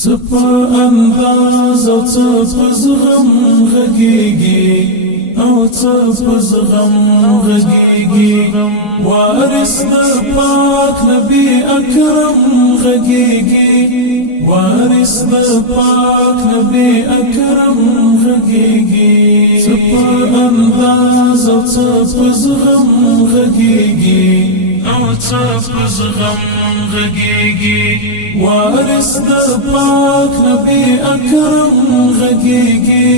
څه په انداز او څه په زغم غږیږي او څه په زغم غږیږي وارث د پاک نبی اکرم غږیږي وارث د پاک نبی اکرم غږیږي څه په انداز او څه په زغم غږیږي او څه په زغم غږیږي وارث د پاک نبی اکرم غږیږي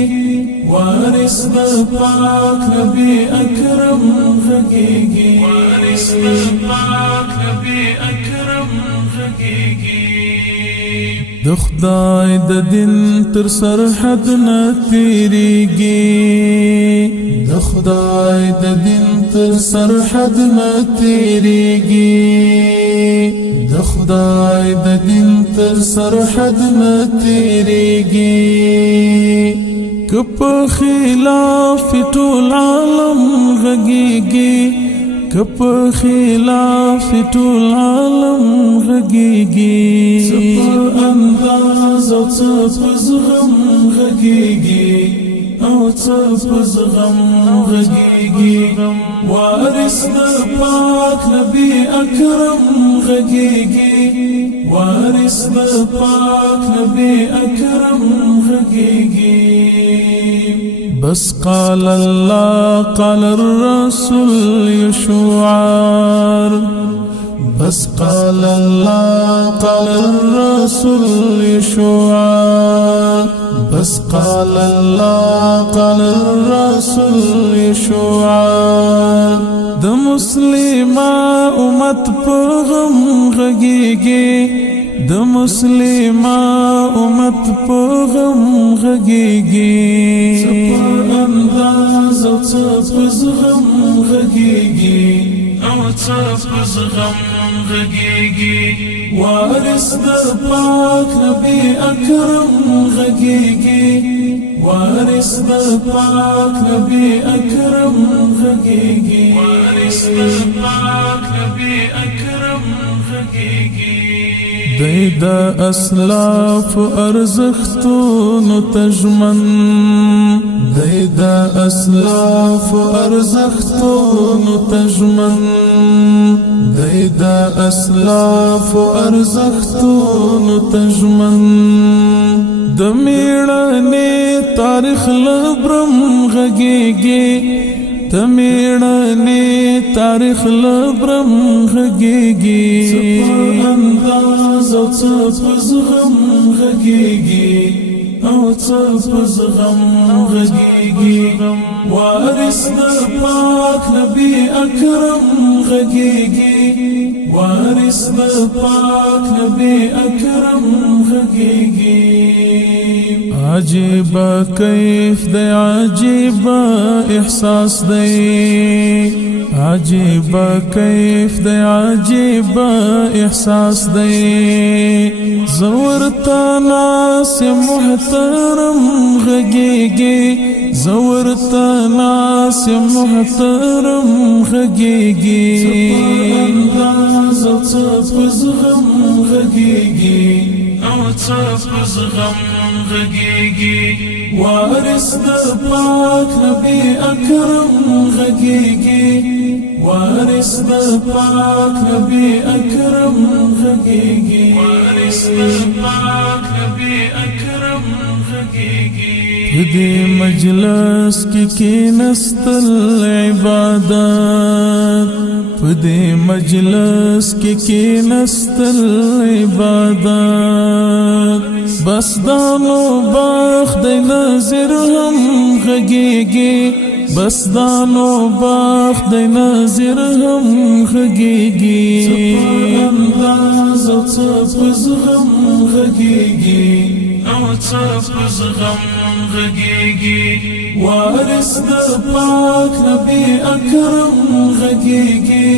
وارث د پاک نبی اکرم غږیږي وارث د پاک نبی اکرم غږیږي د خدای د دین تر سرحد نه تیریږي د خدای د دین تر سرحد نه تیریږي د خدای د دین تر سرحد نه تیریږي کپ خلاف ټول عالم غږیږي کپ خلاف ټول عالم غږیږي څه په انداز او څه په زغم غږیږي او څه په زغم غږیږي وارث د پاک نبی اکرم غږیږي وارث د پاک نبی اکرم غږیږي بس قال الله قال الرسول يشعر بس قال الله قال الرسول يشعر بس قال الله قال الرسول يشعر د مسلمه امت پیغام غږیږي د مسلمه امت پیغام غږیږي څه په انداز او څه په زغم غږیږي او څه په زغم غږیږي وارث د پاک نبی اکرم غږیږي وارث د پاک نبی اکرم غږیږي وارث د پاک نبی اکرم غږیږي دی د اسلاف ارزښتونو تژمن دی د اسلاف ارزښتونو تژمن دی د اسلاف ارزښتونو تژمن د میړنې تاریخ لبرم غږیږي د میړنې تاریخ لبرم غږیږي څه په انداز او څه په زغم غږیږي او څه په زغم غږیږي وارث د پاک نبی اکرم غږیږي وارث د پاک نبی اکرم غږیږي عجیب کیف دی عجیب احساس دی عجیب کیف دی عجیب احساس دی زورتا ناس محترم غږیږي زورتا ناس محترم غږیږي څه په انداز او څه په زغم غږیږي او څه په زغم غږیږي وارث د پاک نبی اکرم غږیږي وارث د پاک نبی اکرم غږیږي وارث د پاک نبی اکرم غږیږي دې مجلس کې کینستل عبادت دې مجلس کې کینستل عبادت بس دانو باخ د نظر هم غږیږي بس دانو باخ د نظر هم غږیږي څه په انداز او څه په زغم غږیږي او څه په زغم غږیږي وارث د پاک نبی اکرم غږیږي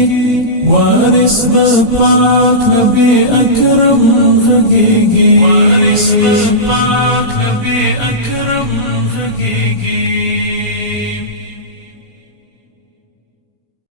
وارث د پاک نبی اکرم غږیږي وارث د پاک نبی اکرم غږیږي